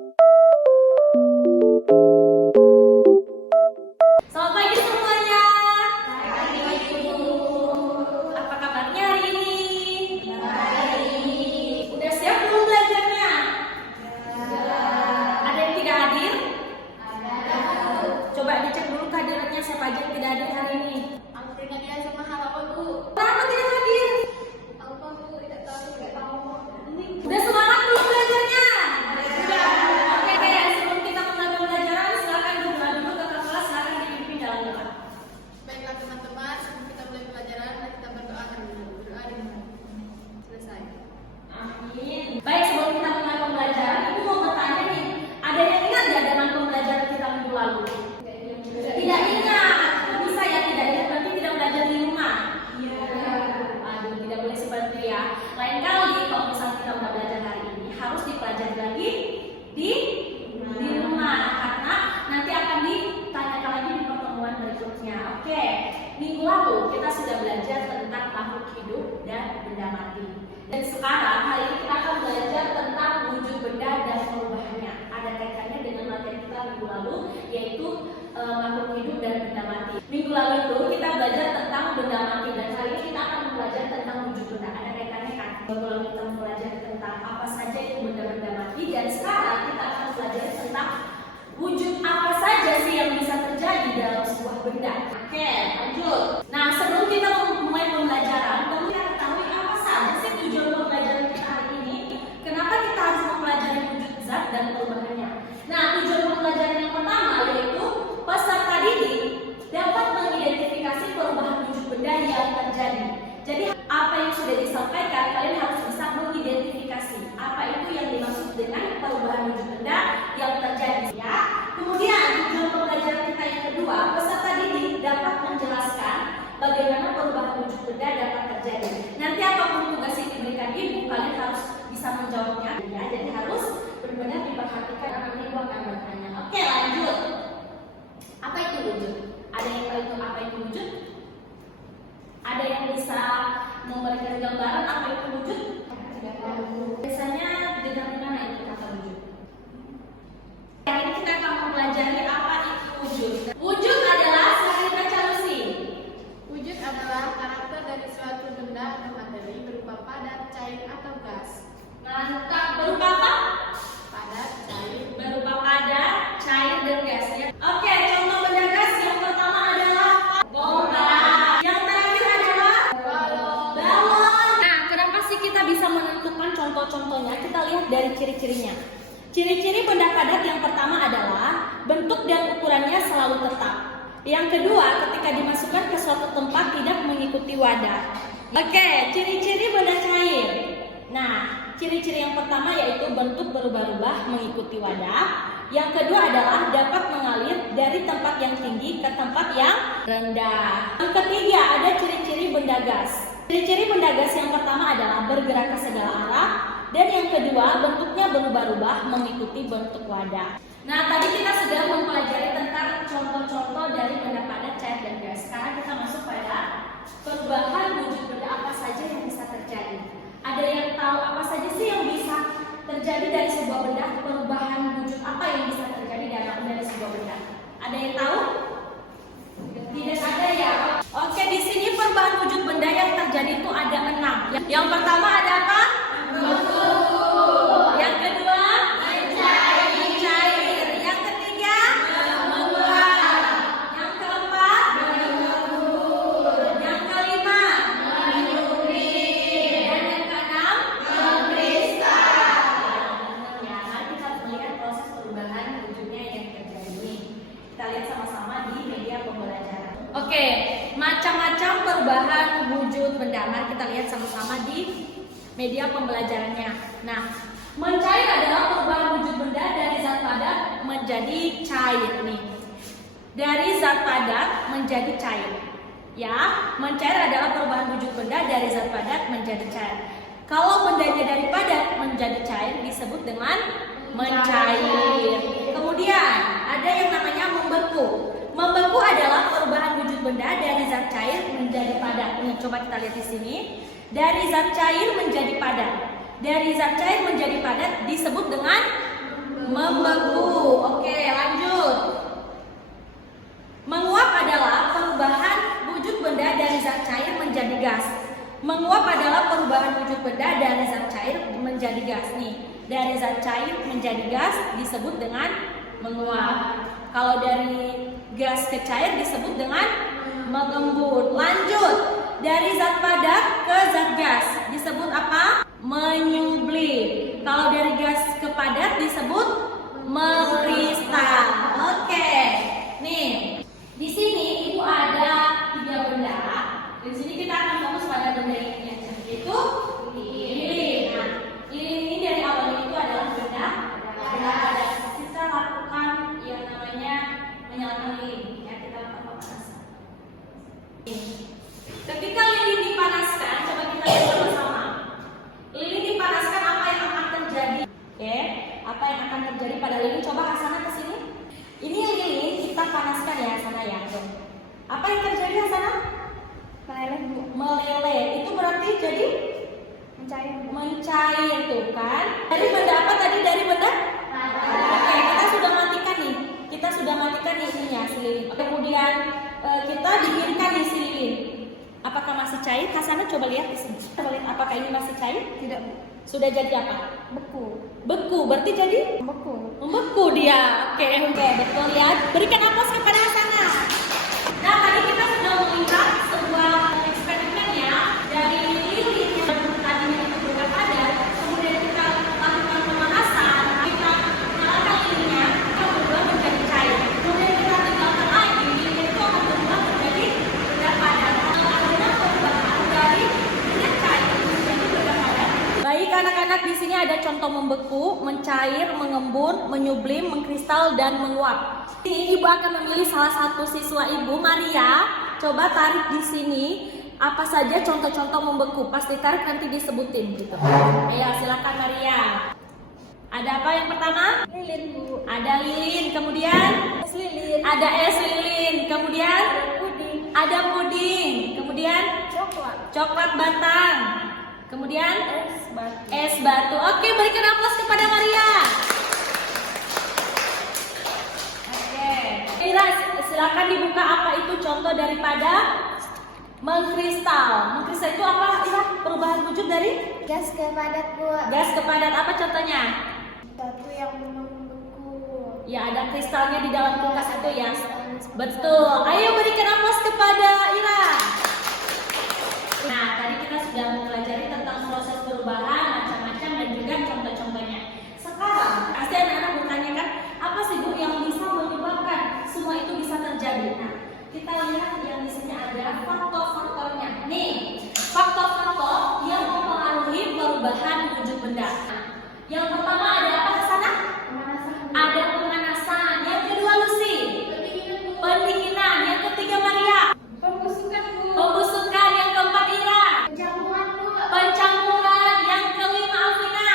Selamat pagi semuanya. Apa kabarnya hari ini? Baik. Udah siap belum belajarnya? Ada yang tidak hadir? Coba dicek dulu kehadirannya siapa aja yang tidak hadir hari ini. Kenapa tidak hadir? Udah semangat belum belajarnya? Oke deh, sebelum kita mulai pembelajaran, silakan berdoa dulu ke kelas, silakan dipimpin dalam doa. Baiklah teman-teman, sebelum kita mulai pelajaran, mari kita berdoa dulu. Berdoa dimulai. Selesai. Amin. Baik, sebelum kita mulai pembelajaran, Ibu mau bertanya nih, ada yang ingat nggak dengan pembelajaran kita minggu lalu? Tidak ingat. Bisa ya tidak ingat, berarti tidak belajar di rumah. Aduh, tidak boleh seperti itu ya. Lain kali kalau misalnya kita udah belajar hari ini, harus dipelajari lagi di rumah, karena nanti akan ditanyakan lagi di pertemuan berikutnya. Oke, minggu lalu kita sudah belajar tentang makhluk hidup dan benda mati. Dan sekarang hari ini kita akan belajar tentang wujud benda dan perubahannya. Ada kaitannya dengan materi kita minggu lalu, yaitu makhluk hidup dan benda mati. Minggu lalu itu kita belajar tentang benda mati, dan hari ini kita akan belajar tentang wujud benda. Ada kaitannya kan? Minggu lalu kita belajar tentang apa saja itu benda-benda mati, dan sekarang kita akan belajar tentang wujud apa saja sih yang bisa terjadi dalam sebuah benda. Oke, lanjut. Nah, sebelum kita mulai pembelajaran, perlu kita ketahui apa saja sih tujuan pembelajaran kita hari ini. Kenapa kita harus mempelajari wujud zat dan perubahannya? Nah, tujuan pembelajaran yang pertama yaitu peserta didik dapat mengidentifikasi perubahan wujud benda yang terjadi. Jadi apa yang sudah disampaikan, kalian harus bisa mengidentifikasi apa itu yang dimaksud dengan perubahan wujud benda yang terjadi ya. Kemudian tujuan pembelajaran kita yang kedua, peserta didik dapat menjelaskan bagaimana perubahan wujud benda dapat terjadi. Nanti apapun tugas yang diberikan ibu, kalian harus bisa menjawabnya ya. Jadi harus benar-benar diperhatikan, nanti ibu akan bertanya. Oke, lanjut. Apa itu wujud? Ada yang tahu itu apa itu wujud? Ada yang bisa memberikan gambaran apa itu wujud? Biasanya dengar di mana itu kata wujud? Hari ini kita akan mempelajari apa itu wujud. Wujud adalah sebagai baca Lucy. Wujud adalah karakter dari suatu benda atau materi berupa padat, cair, atau gas. Mantap, berupa apa? Padat, cair, Berupa padat, cair, dan gas ya. Oke, contoh benda gas yang pertama adalah bomba. Yang terakhir adalah balon. balon. Nah, kenapa sih kita bisa menentukan contoh-contohnya? Kita lihat dari ciri-cirinya. Ciri-ciri benda padat yang pertama adalah bentuk dan ukurannya selalu tetap. Yang kedua, ketika dimasukkan ke suatu tempat tidak mengikuti wadah. Oke, ciri-ciri benda cair. Nah, ciri-ciri yang pertama yaitu bentuk berubah-ubah mengikuti wadah. Yang kedua adalah dapat mengalir dari tempat yang tinggi ke tempat yang rendah. Yang ketiga ada ciri-ciri benda gas. Ciri-ciri benda gas yang pertama adalah bergerak ke segala arah. Dan yang kedua bentuknya berubah-ubah mengikuti bentuk wadah. Nah, tadi kita sudah mempelajari tentang contoh-contoh dari benda padat, cair, dan gas. Sekarang kita masuk pada perubahan wujud benda apa saja yang bisa terjadi. Ada yang tahu apa saja sih yang bisa terjadi dari sebuah benda? Perubahan wujud apa yang bisa terjadi dari sebuah benda? Ada yang tahu? Tidak ada ya. Oke, di sini perubahan wujud benda yang terjadi itu ada 6. Yang pertama ada apa? Yang kedua? Mencair. Yang ketiga? Menguap. Yang keempat? Yang kelima? Dan yang keenam? Ya, mari kita melihat proses perubahan wujudnya yang terjadi. Kita lihat sama-sama di media pembelajaran. Oke, macam-macam perubahan wujud benda. Mari kita lihat sama-sama di media pembelajarannya. Nah, mencair adalah perubahan wujud benda dari zat padat menjadi cair nih. Dari zat padat menjadi cair. Ya, mencair adalah perubahan wujud benda dari zat padat menjadi cair. Kalau bendanya dari padat menjadi cair disebut dengan mencair. Kemudian ada yang namanya membeku. Membeku adalah perubahan wujud benda dari zat cair menjadi padat. Ini coba kita lihat di sini. Dari zat cair menjadi padat. Dari zat cair menjadi padat disebut dengan membeku. Dari zat cair menjadi gas disebut dengan menguap. Kalau dari gas ke cair disebut dengan mengembun. Lanjut, dari zat padat ke zat gas disebut apa? Menyublim. Kalau dari gas ke padat disebut mengkristal. Oke. Nih, di sini Ibu ada 3 benda. Di sini kita akan fokus pada benda ini aja. Itu lilin. Nah, lilin ini dari awalnya itu adalah benda padat. Kita lakukan yang namanya menyalakan lilin. Ya, kita lakukan pemanasan. Ketika lilin dipanaskan, coba kita lihat bersama. Lilin dipanaskan, apa yang akan terjadi? Oke, apa yang akan terjadi pada lilin? Coba Hasanah ke sini. Ini lilin kita panaskan ya, Hasanah ya. Apa yang terjadi, Hasanah? Meleleh, Bu. Meleleh. Itu berarti jadi Mencair, Bu. mencair tuh kan? Dari benda apa tadi? Dari benda? Oke, kita sudah matikan nih. Kita sudah matikan nih ininya si lilin. Kemudian kita dinginkan nih si lilin. Apakah masih cair? Hasanah coba lihat di sini. Coba lihat apakah ini masih cair? Tidak, Bu. Sudah jadi apa? Beku. Beku. Berarti jadi Beku. membeku dia. Oke, betul ya. Berikan aplaus kepada Hasanah. Nah, tadi kita sudah melihat sebuah eksperimen ya dari lilin yang tadinya itu benda padat, kemudian kita lakukan pemanasan, kita nyalakan lilinnya, kita berubah menjadi cair. Kemudian kita tinggalkan lagi, lilin itu akan berubah menjadi benda padat. Ada perubahan dari benda cair menjadi benda padat. Baik anak-anak, di sini ada contoh membeku, mencair, mengembun, menyublim, mengkristal, dan menguap. Ini Ibu akan memilih salah satu siswa Ibu, Maria. Coba tarik di sini apa saja contoh-contoh membeku. Pas ditarik nanti disebutin gitu. Ayo silakan Maria. Ada apa yang pertama? Lilin, Bu. Ada lilin, kemudian Es lilin. ada es lilin, kemudian Puding. ada puding, kemudian Coklat. coklat batang, kemudian Es batu. es batu. Oke, berikan aplaus kepada Maria. Ira, silakan dibuka apa itu contoh daripada mengkristal. Mengkristal itu apa? Ira, perubahan wujud dari Gas ke padat, Bu. gas ke padat. Apa contohnya? Batu yang membeku. Ya, ada kristalnya di dalam kulkas itu ya. Betul. Ayo berikan aplaus kepada Ira. Nah, tadi kita sudah mempelajari tentang proses perubahan macam-macam dan juga contoh-contohnya. Sekarang pasti anak-anak bertanya kan, apa sih Bu yang bisa menyebabkan semua itu bisa terjadi? Nah, kita lihat yang di sini ada faktor-faktornya. Nih, faktor-faktor yang mempengaruhi perubahan wujud benda. Yang pertama ada apa ke sana? Pemanasan. Ada pemanasan. Yang kedua Lucy, pendinginan. Yang ketiga Maria, Pembusukan, Bu. pembusukan. Yang keempat Ira, Pencampuran, Bu. pencampuran. Yang kelima Alvina,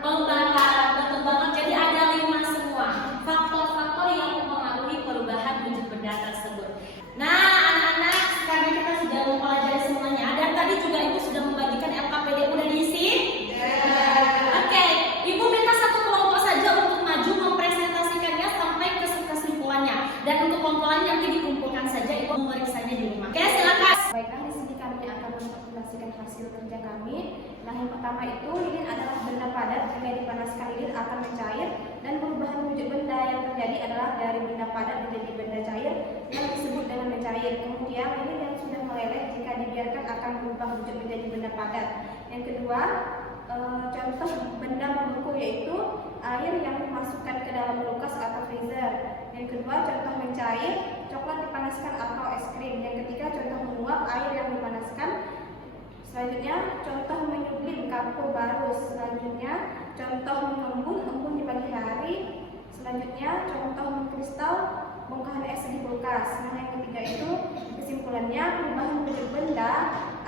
pembakaran. Betul banget. Jadi ada 5 semua faktor-faktor yang mempengaruhi perubahan wujud benda tersebut. Nah, anak-anak, karena kita sudah mempelajari semuanya dan tadi juga Ibu sudah membagikan LKPD udah diisi. Oke, Ibu minta satu kelompok saja untuk maju mempresentasikannya sampai ke kesimpulannya. Dan untuk kelompok lain nanti dikumpulkan saja, Ibu memeriksanya di rumah. Oke, silakan. Baiklah, di sini kami akan mempresentasikan hasil kerja kami. Nah, yang pertama itu lilin adalah benda padat. Jika dipanaskan lilin akan mencair dan perubahan wujud benda yang terjadi adalah dari benda padat menjadi benda cair yang disebut dengan mencair. Kemudian lilin yang sudah meleleh jika dibiarkan akan berubah wujud menjadi benda padat. Yang kedua, contoh benda membeku yaitu air yang dimasukkan ke dalam kulkas atau freezer. Yang kedua, contoh mencair, coklat dipanaskan atau es krim. Yang ketiga, contoh menguap, air yang dipanaskan. Selanjutnya, contoh menyublim, kapur barus. Selanjutnya, contoh mengembun, embun di pagi hari. Selanjutnya, contoh mengkristal, bongkahan es di kulkas. Nah, yang ketiga itu kesimpulannya perubahan wujud benda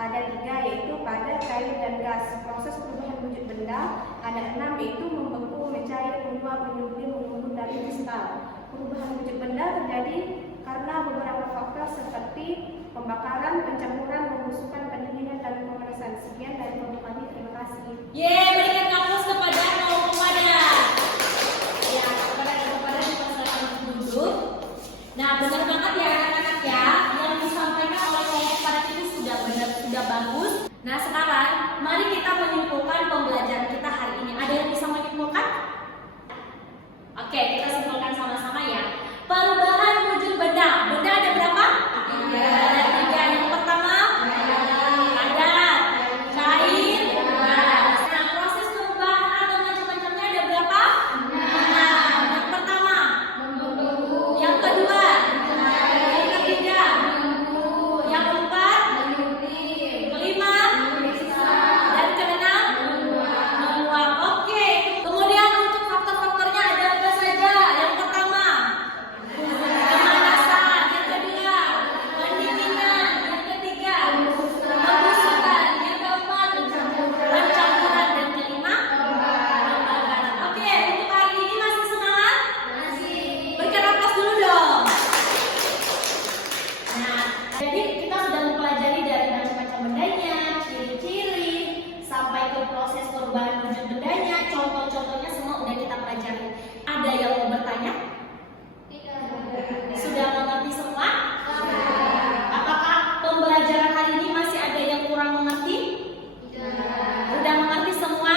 ada 3 yaitu padat, cair, dan gas. Proses perubahan wujud benda ada 6 yaitu membeku, mencair, menguap, menyublim, mengembun, dan kristal. Perubahan wujud benda terjadi karena beberapa faktor seperti pembakaran, pencampuran, pembusukan, pendinginan, dan pemanasan. Sekian dari kelompok kami. Terima kasih. Berikan aplaus kepada kelompok padat. Ya, kepada kelompok padat dipersilakan untuk duduk. Nah, benar banget ya anak-anak ya, yang disampaikan oleh kelompok padat itu sudah benar, sudah bagus. Nah, sekarang mari kita menyimpulkan pembelajaran kita hari ini. Ada yang bisa menyimpulkan? Oke, kita simpulkan sama-sama ya. Perubahan wujud benda. Benda ada berapa? Ada 3. Yang pertama, padat, cair, gas. Nah, proses perubahan atau macam-macamnya ada berapa? 6. Yang pertama, yang kedua, yang ketiga, yang keempat, kelima, dan keenam, menguap. Oke. Kemudian untuk faktor-faktornya ada apa saja? Yang pertama, pemanasan. Yang kedua, pendinginan. Yang ketiga, pembusukan. Yang keempat, pencampuran. Dan kelima, pembakaran. Oke, untuk hari ini masih semangat? Berkerapas dulu dong. Nah, jadi kita sudah mempelajari dari macam-macam bendanya, ciri-ciri, sampai ke proses perubahan wujud bendanya, contoh-contohnya semua udah kita pelajari. Ada yang mau bertanya? Sudah mengerti semua? Apakah pembelajaran hari ini masih ada yang kurang mengerti? Udah mengerti semua?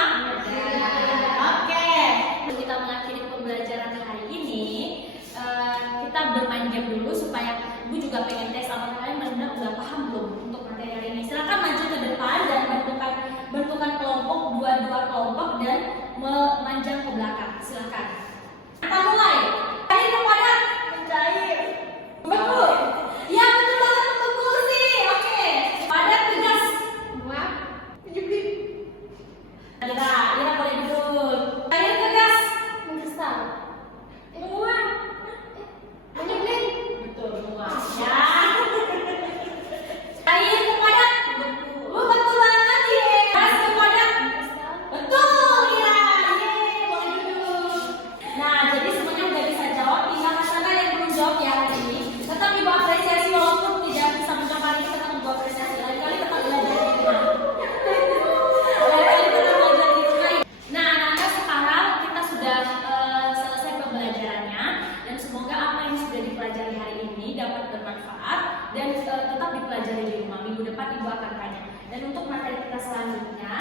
Oke. Kita mengakhiri pembelajaran hari ini, kita bermain game dulu supaya Ibu juga pengen tes apakah kalian benar-benar udah paham belum untuk materi hari ini. Silakan maju ke depan dan bentukan kelompok, dua kelompok dan memanjang ke belakang. Silakan. Kita mulai. Cair kepada mencair. Betul. Ya betul banget, betul sih. Oke. Padat, tegas. Ira boleh duduk. Cair, tegas. Mengkristal. Menguap. Menyebelin. Betul, menguap. Ya. Cair ke padat. Betul banget ya. Gas ke padat. Betul ya. Boleh duduk. Nah, jadi semuanya udah bisa jawab. Tinggal sana yang belum jawab ya hari ini. Tetap Ibu apresiasi walaupun tidak bisa menjawab hari ini, tetap Ibu apresiasi. Lain-kali tetap belajar di rumah. Nah, anak-anak, sekarang kita sudah selesai pembelajarannya dan semoga apa yang sudah dipelajari hari ini dapat bermanfaat dan tetap dipelajari di rumah. Minggu depan Ibu akan tanya. Dan untuk materi kita selanjutnya,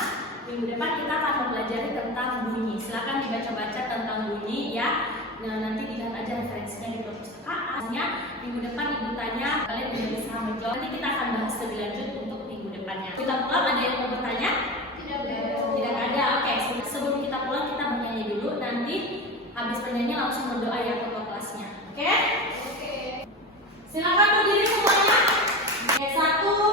minggu depan kita akan mempelajari tentang bunyi. Silakan dibaca-baca tentang bunyi ya. Nah, nanti dilihat aja referensinya di perpustakaannya. Minggu depan Ibu tanya, kalian udah bisa menjawab. Nanti kita akan bahas lebih lanjut untuk minggu depannya. Kita pulang, ada yang mau bertanya? Tidak ada. Oke, sebelum kita pulang kita bernyanyi dulu. Nanti habis bernyanyi langsung berdoa ya ke kelasnya. Oke? Silakan berdiri semuanya. Oke, 1,